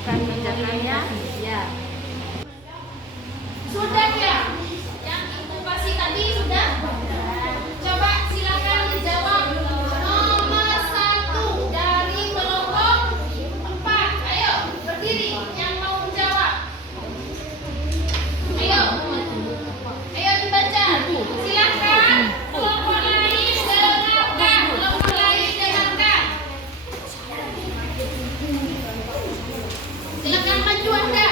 Akan kerjakannya, ya. Sudah ya? Yang inkubasi tadi sudah? Coba silakan dijawab. Nomor 1 dari kelompok 4. Ayo berdiri yang mau menjawab. Ayo. Ayo dibaca. Silakan. Kelompok lain dengarkan. Kelompok lain dengarkan. Silakan maju Anda.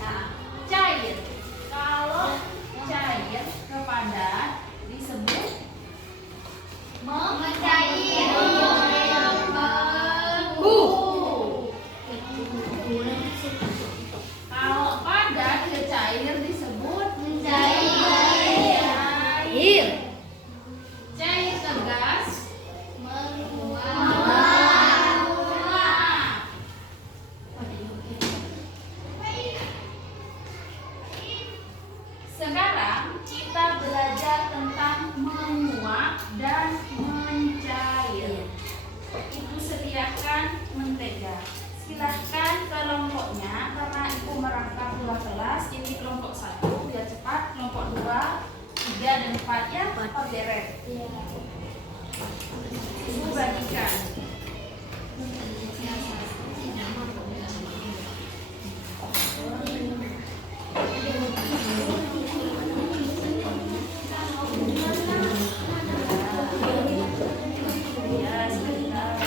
Nah, cair. Kalau cair kepada disebut mencair. Kalau pada dia cair disebut mencair. Cair tegas menguap. Sekarang kita belajar tentang menguap dan mencair. Ibu sediakan mentega. Silahkan kelompoknya, karena ibu merangkap 2 kelas. Ini kelompok 1 biar cepat, kelompok 2, 3 dan 4 ya, berderet. Ibu bagikan. Ya, sebentar.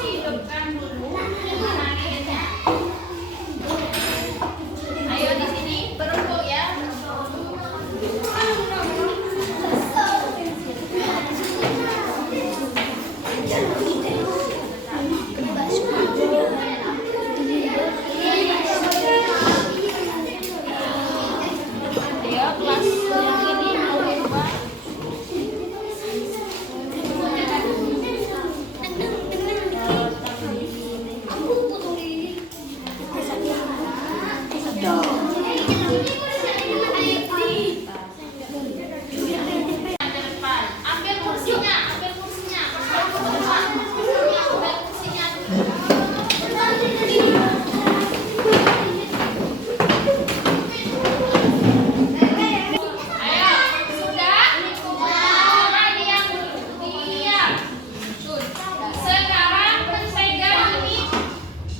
Hidupkan dulu. Ayo di sini berembuk ya. Ayo kelas yang ini mau berubah. Ambil kursinya. Ambil kursinya Ayo, sudah? Mulai diam dulu. Diam. Sekarang mentega ini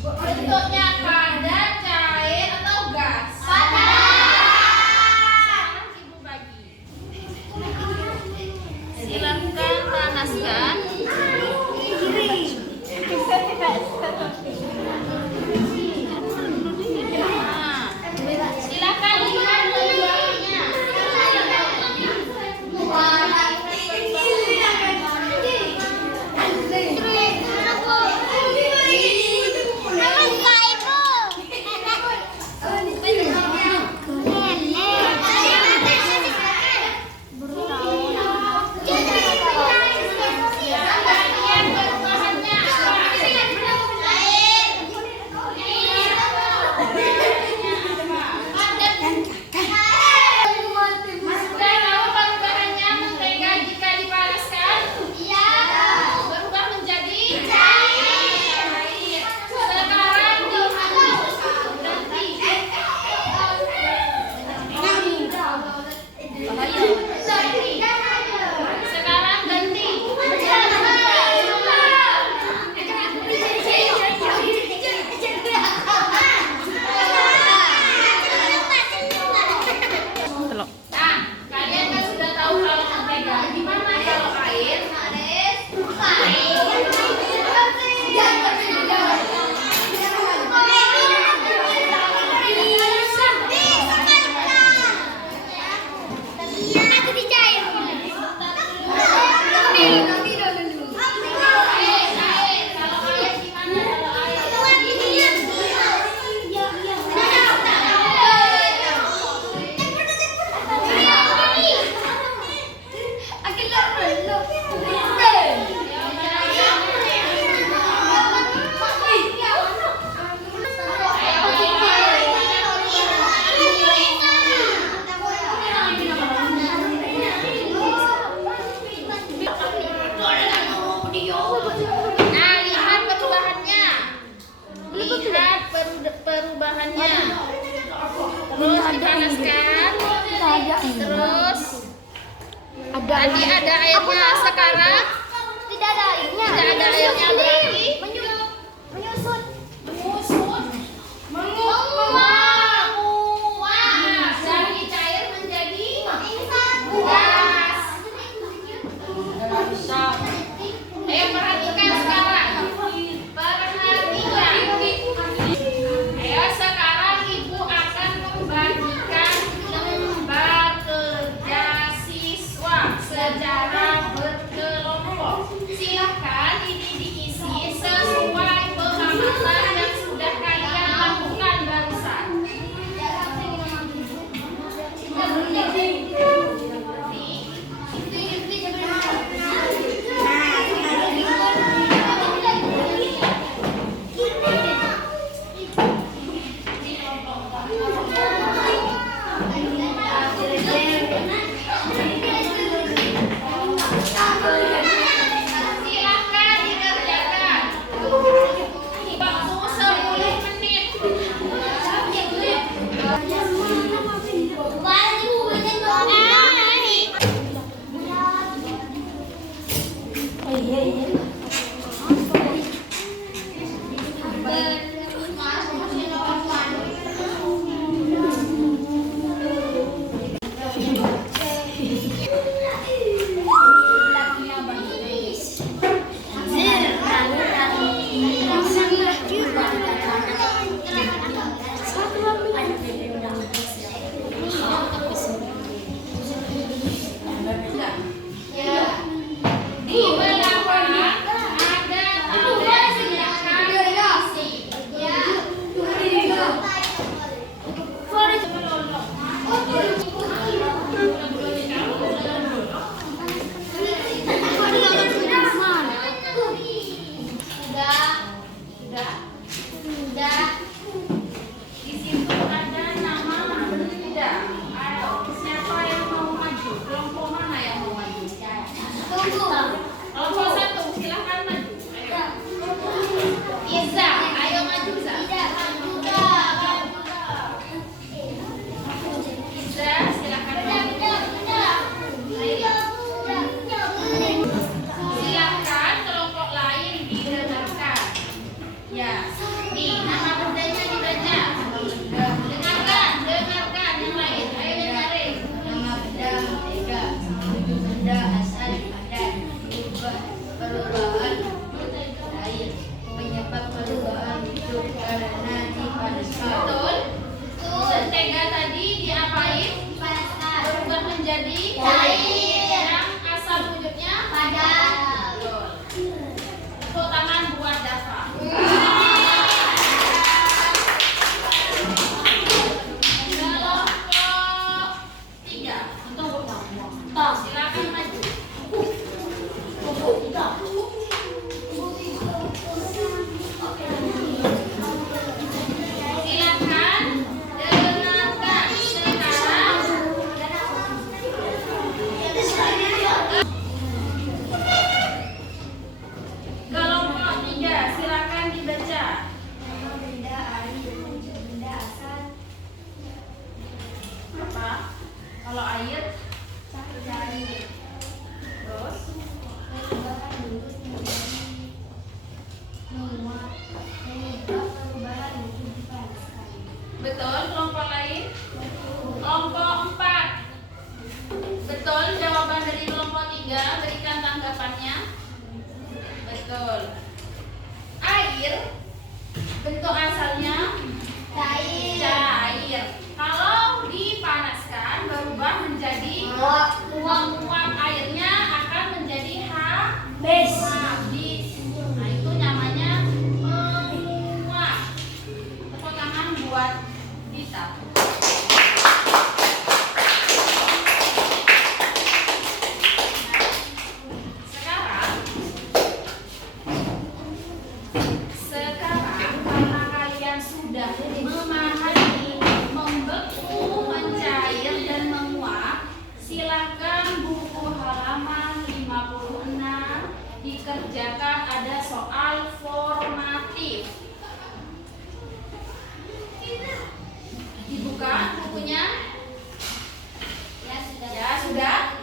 bentuknya padat, cair atau gas? Sekarang ibu bagi. Silakan panaskan. Nah, silakan lihat bentuknya. Bagian perubahannya Sudah tahu perubahannya mentega jika dipanaskan? Berubah menjadi cair. Sekarang Sekarang ganti. Nah, kalian kan sudah tahu kalau mentega. Gimana kalau air? Kalau air gimana kalau air? Nah, lihat perubahannya. Lihat perubahannya. Terus dipanaskan. Terus tadi ada airnya. Sekarang Tidak ada airnya. tidak ada airnya berarti Menyusut. menguap. Dari cair menjadi Di belakang ada di situ ada nama benda. Ayo, siapa yang mau maju? Kelompok mana yang mau maju? Kelompok satu, silahkan maju. Ayo. Iza, ayo maju Iza. Iza, silahkan maju. Ayo. Silahkan kelompok lain didengarkan. Ya, nih nama bendanya dibaca. Dengarkan yang lain. Ayo dengerin. Nama benda mentega, wujud benda asal padan, perubahan air, penyebab perubahan wujud karena dipanaskan. Betul. Mentega tadi diapain? Berubah menjadi Cair. yang asal wujudnya Padan. Betul. Tepuk tangan buat Dafa. Kelompok 3. Silakan maju. Silakan dengarkan sekarang. Kelompok 3, silakan dibaca. Apa? Kalau air, terus betul. Kelompok lain, kelompok 4. Betul jawaban dari kelompok 3. Berikan tanggapannya. Betul. Air bentuk asalnya cair. Kalau dipanaskan berubah menjadi menguap, airnya akan menjadi habis. Nah, itu namanya menguap. Tepuk tangan buat Dita. Sekarang karena kalian sudah memahami membeku, mencair dan menguap, silakan buku halaman 56 dikerjakan, ada soal formatif. Dibuka bukunya? Ya, sudah.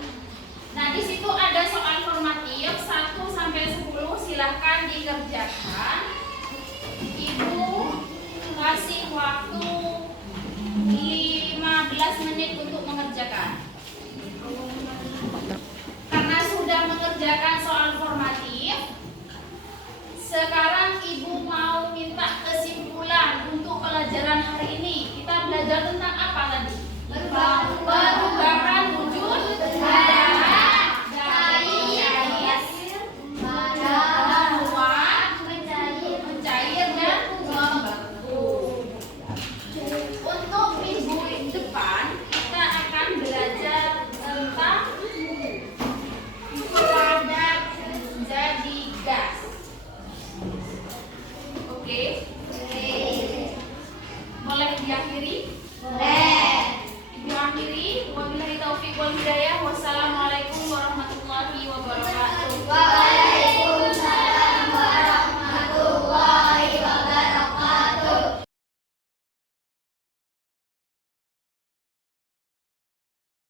Nah, di situ ada soal formatif 1 sampai 10, silahkan dikerjakan. Ibu kasih waktu 15 menit untuk mengerjakan. Karena sudah mengerjakan soal formatif, sekarang Ibu mau